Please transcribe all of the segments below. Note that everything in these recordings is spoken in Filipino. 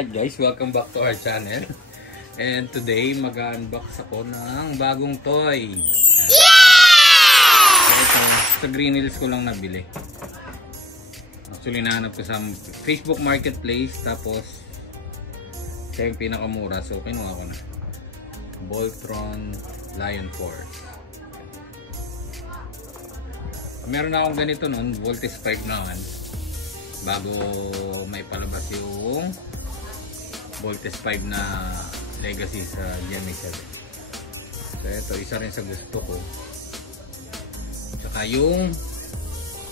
Alright guys, welcome back to our channel. And today mag-unbox ako ng bagong toy. So, ito, sa Green Hills ko lang nabili. Actually nahanap ko sa Facebook Marketplace, tapos siya yung pinakamura, so kinuha ko na. Voltron Lion Force. Meron na akong ganito nun, Voltes 5 naman, bago may palabas yung Voltes 5 na Legacy sa GMA 7. So ito, isa rin sa gusto ko. Tsaka yung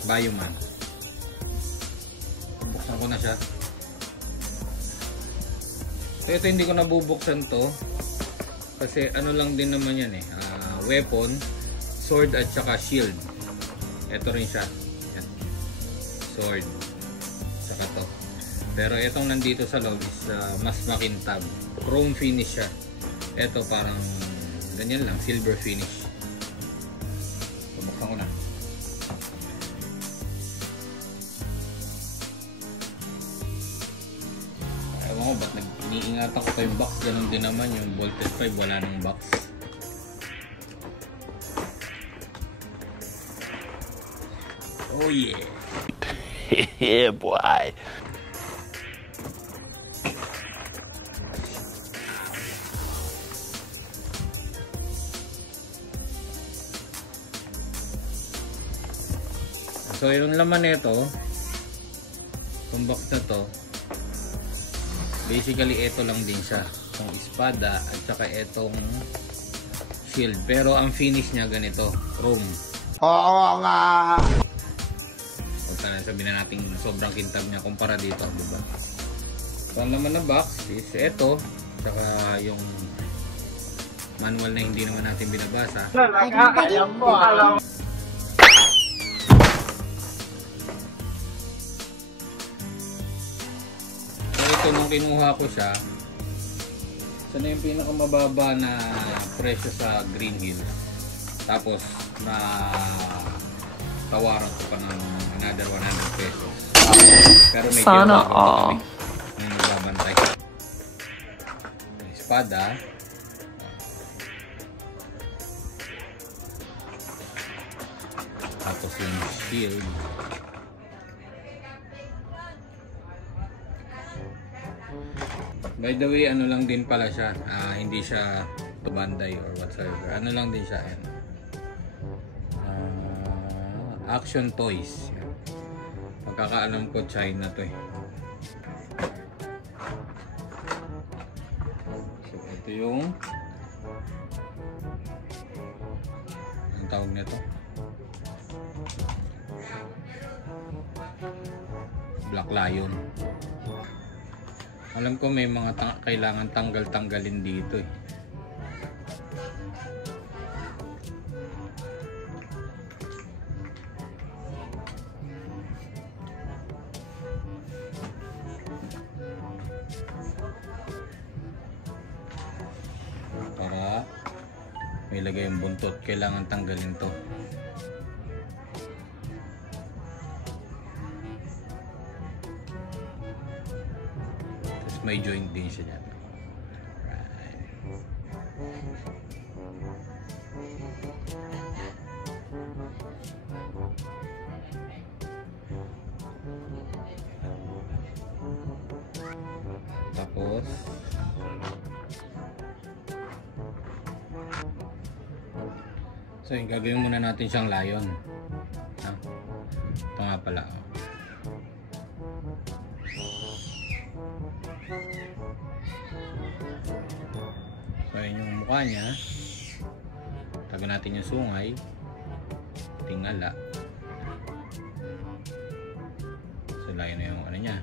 Bioman. Buksan ko na siya. So ito, hindi ko nabubuksan to kasi ano lang din naman yan eh, weapon, sword at saka shield. Ito rin siya, yan. Sword saka to. Pero itong nandito sa loob is mas makintab, chrome finish siya. Ito parang ganyan lang, silver finish. Bubuksan ko na. Ewan ko ba't nag-iingatan ko pa yung box. Ganun din naman yung Voltes 5, wala nang box. Oh yeah. Yeah boy. So yung laman nito, itong box na to, basically ito lang din siya, itong espada at saka itong shield, pero ang finish niya ganito, chrome. Oo nga. Sabihin na natin sobrang kintab niya kumpara dito, diba? So ang laman ng box is ito, saka yung manual na hindi naman natin binabasa. Alam mo. So ito, nung kinuha ko siya, sana yung pinakamababa na presyo sa Green Hills, tapos na tawaran ko pa ng another 100 pesos. Pero may sana all yung nagbabantay. Espada, tapos yung shield, by the way, ano lang din pala siya, hindi siya Bandai or whatsoever, ano lang din siya, Action Toys. Pagkakaalam ko, China to eh. So ito yung ang tawag nito, Black Lion. Alam ko may mga kailangan tanggal-tanggalin dito eh. Para may lagay yung buntot, kailangan tanggalin to. Tapos may joint din siya dyan. Tapos so yung gagawin muna natin siyang lion. Ito nga pala. So yun yung mukha niya. Tago natin yung sungay, tingala. So lion na yung ano niya,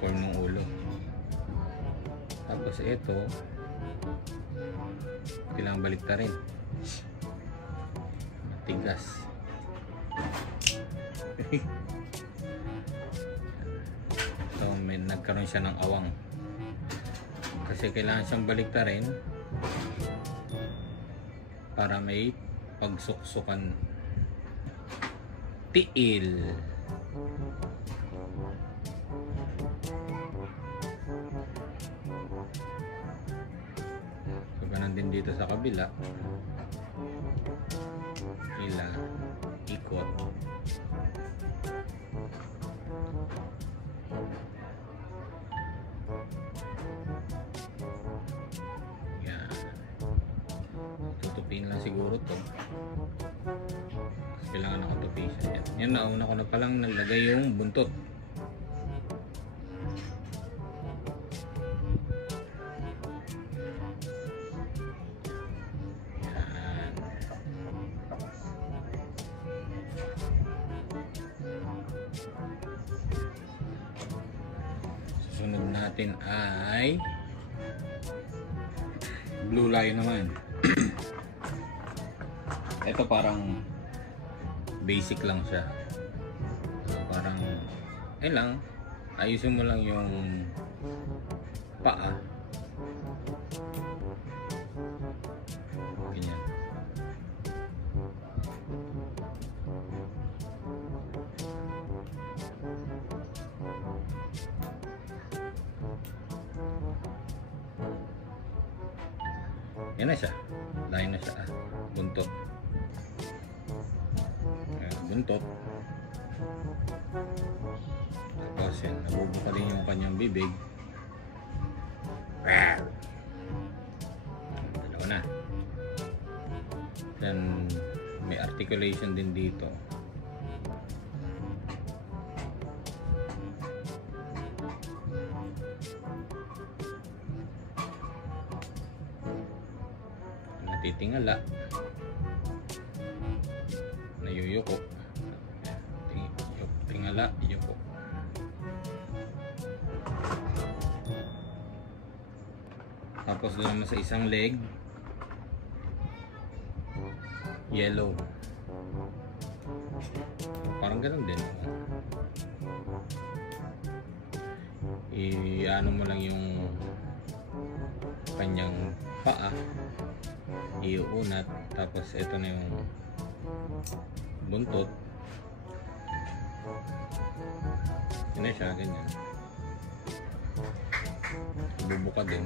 form ng ulo. Tapos ito, kailangan baliktarin. Tigas. So may nagkaroon siya ng awang kasi kailangan siyang baliktarin para may pagsuksukan. Tiil. din dito sa kabila. Ila, ikot. Yan. Tutupin lang siguro to. Kasi kailangan nakatupi siya. Yan, nauna ko na palang nalagay yung buntot. Susunod natin ay Blue Lion naman. Ito parang basic lang siya. So, parang lang, ayusin mo lang yung paa. Ganyan. Yan na siya. Lain na siya. Buntot. Ayan, buntot. Tapos yan, nabubuka din yung kanyang bibig. Dalawa na. Then may articulation din dito. Natitingala, nayuyuko, tingala, yuko. Tapos doon naman sa isang leg, yellow. Parang ganun din. I-ano mo lang yung kanyang paa, iuunat, tapos ito na yung buntot. Yun na siya, ganyan. Bubuka din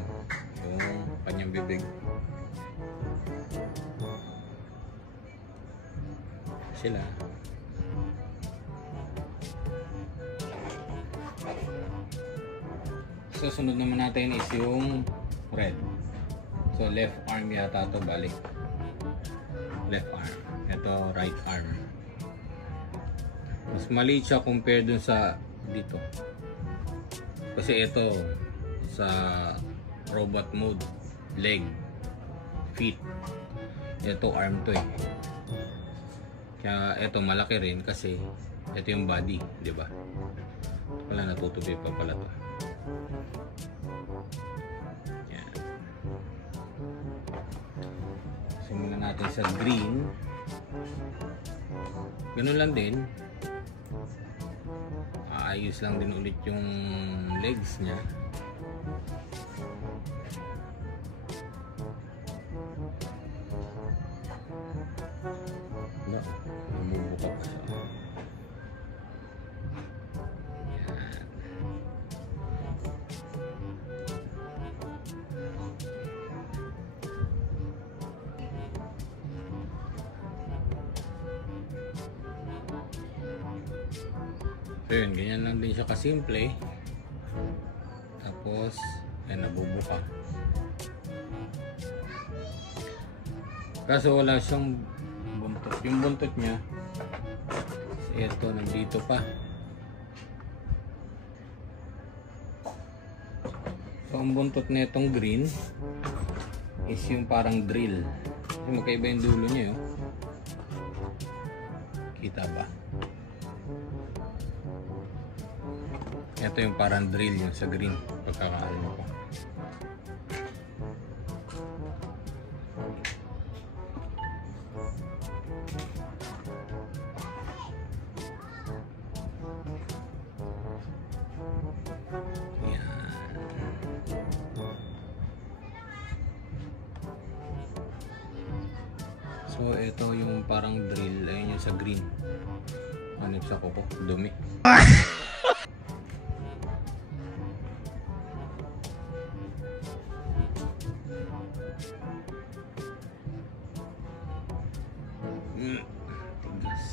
yung kanyang bibig. Sila. Susunod naman natin is yung red. So left arm yata to, balik. Left arm. Ito right arm. Mas maliit siya compare dun sa dito. Kasi ito sa robot mode, leg, feet. Ito arm to eh. Kaya ito malaki rin kasi ito yung body, di ba? Wala, natutupi pa pala to. Yan. Simulan natin sa green. Ganun lang din. Ayos lang din ulit yung legs niya. No, bumubuka pa siya. Yan. So yun, ganyan lang din siya kasimple. Tapos yan, nabubuka. Kaso wala siyang buntot. Yung buntot niya, ito nandito pa. So ang buntot na itong green is yung parang drill. Kasi magkaiba yung dulo niya, oh. Kita ba? Ito yung parang drill yung sa green, pagkakaano ko. Yan. So ito yung parang drill, ayun yung sa green. Ano sa kuko? Dumi. Tigas.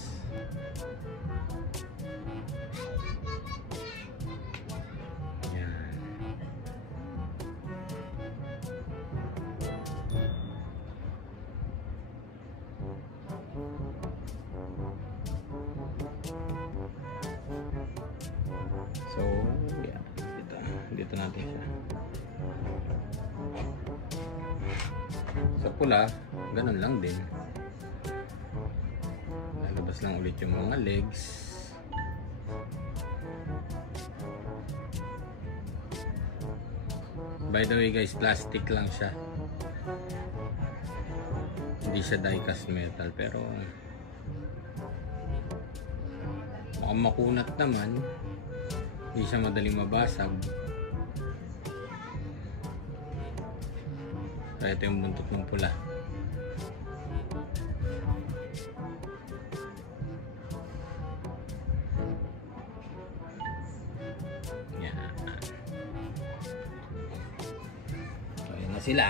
Yan. So, yeah. Dito natin siya. Sa pula, ganun lang din. Lalabas lang ulit yung mga legs. By the way guys, plastic lang siya. Hindi siya die-cast metal, pero mukhang makunat naman. Hindi siya madaling mabasag. Kaya ito yung buntot ng pula. Yan. So, yun na sila.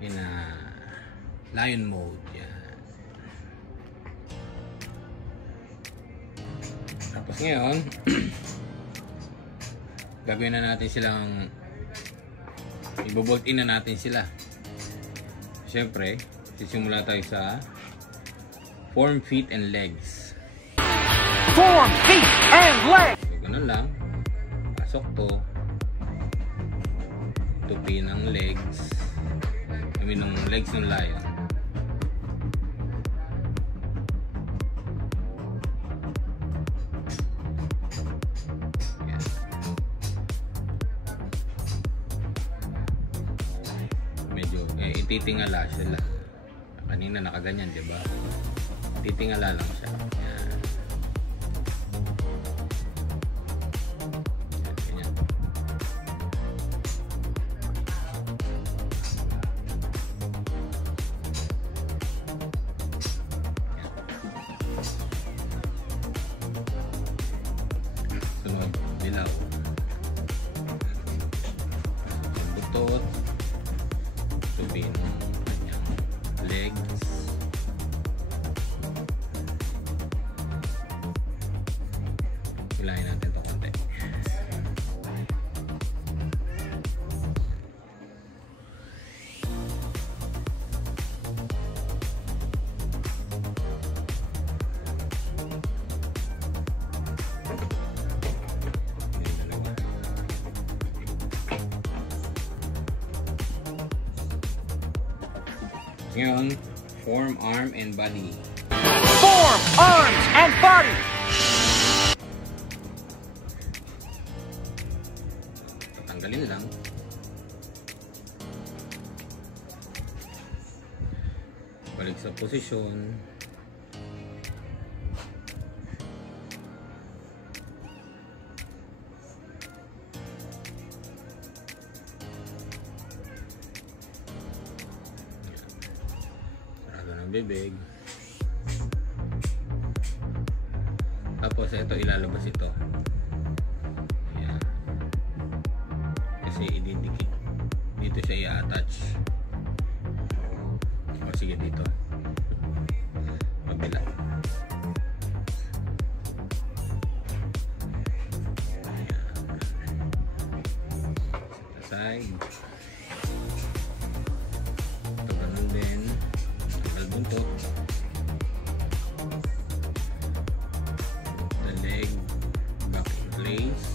Yun na. Lion mode. Yan. Tapos ngayon, gagawin na natin silang i-bolt in na natin sila. Siyempre, sisimula tayo sa form, feet, and legs. Form, feet, and legs! So, ganun lang. Pasok to. Tupi ng legs. I mean, ng legs ng lion. Titingala sila. Kanina nakaganyan, di ba? Titingala lang siya. Yan. Ganyan. Sunod, dilaw. Butot. Tubi ng kanyang legs. Hilahin natin ito konti. Ngayon, form, arm, and body. Form, arms, and body! Tatanggalin lang. Balik sa posisyon. Bibig. Tapos ito ilalabas ito. Ayan. Kasi ididikit. Dito siya i-attach. O sige dito. Mabila. Set aside. Ito ganun din. Buntot, the leg back in place,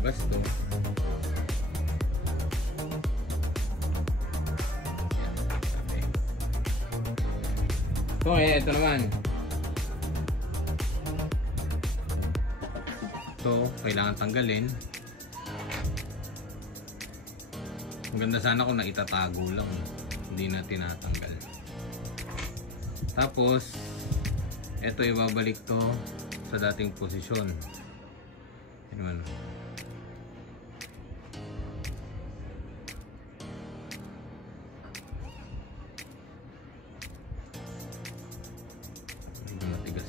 labas to. Okay, ito naman. Ito, kailangan tanggalin. Ang ganda sana kung naitatago lang, hindi na tinatanggal. Tapos ito ibabalik to sa dating posisyon. Yan. Matigas.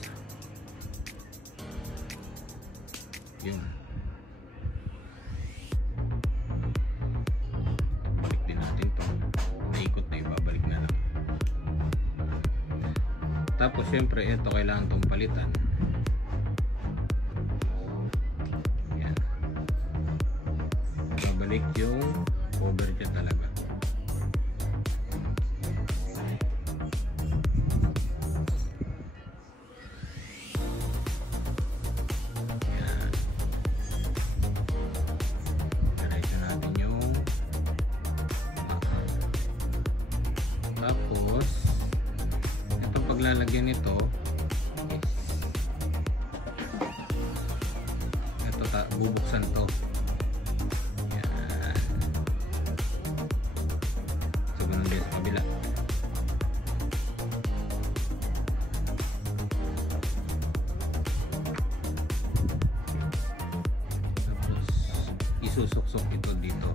Yun. Balik din natin to. Naikot na, ibabalik na lang. Tapos syempre ito kailangan tong palitan. Yan. Babalik yung cover dyan talaga. Lalagyan nito ito bubuksan to. Yan. So ganun din sa kabila. Tapos isusuksok ito dito.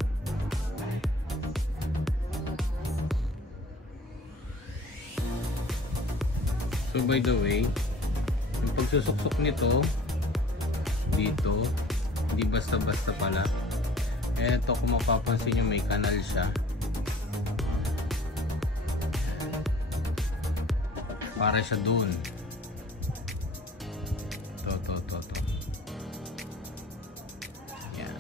So by the way, yung pagsusuksok nito dito, hindi basta-basta pala. Eto kung mapapansin nyo, may kanal siya. Para siya dun. To. Yan.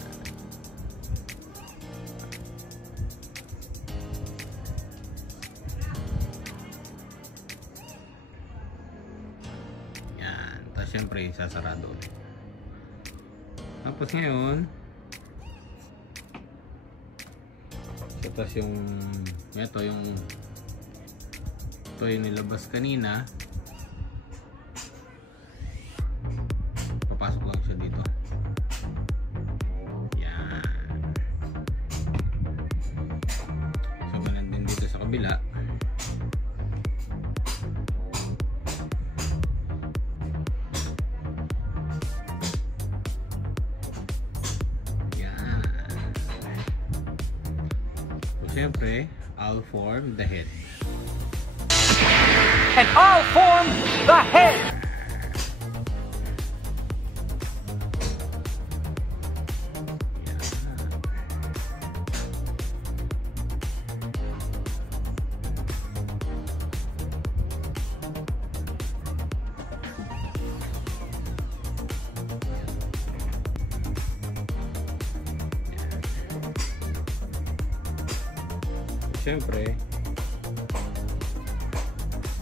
Siyempre sasarado ulit. Tapos ngayon tapos yung ito yung nilabas kanina, papasok lang siya dito. Yan. So ganun din dito sa kabila. Siyempre, I'll form the head. And I'll form the head. Siyempre,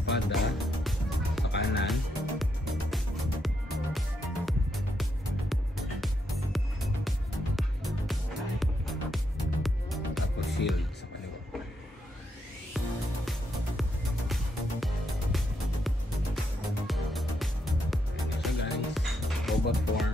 pada sa kanan, tapos shield sa kaliwa. Ayan siya guys, robot form.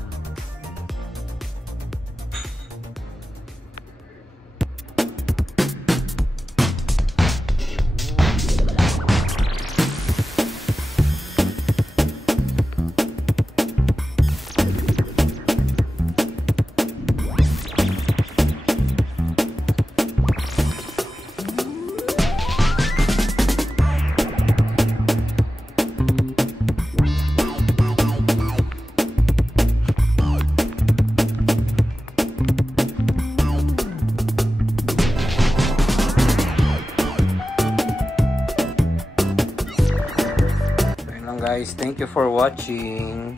Guys, thank you for watching.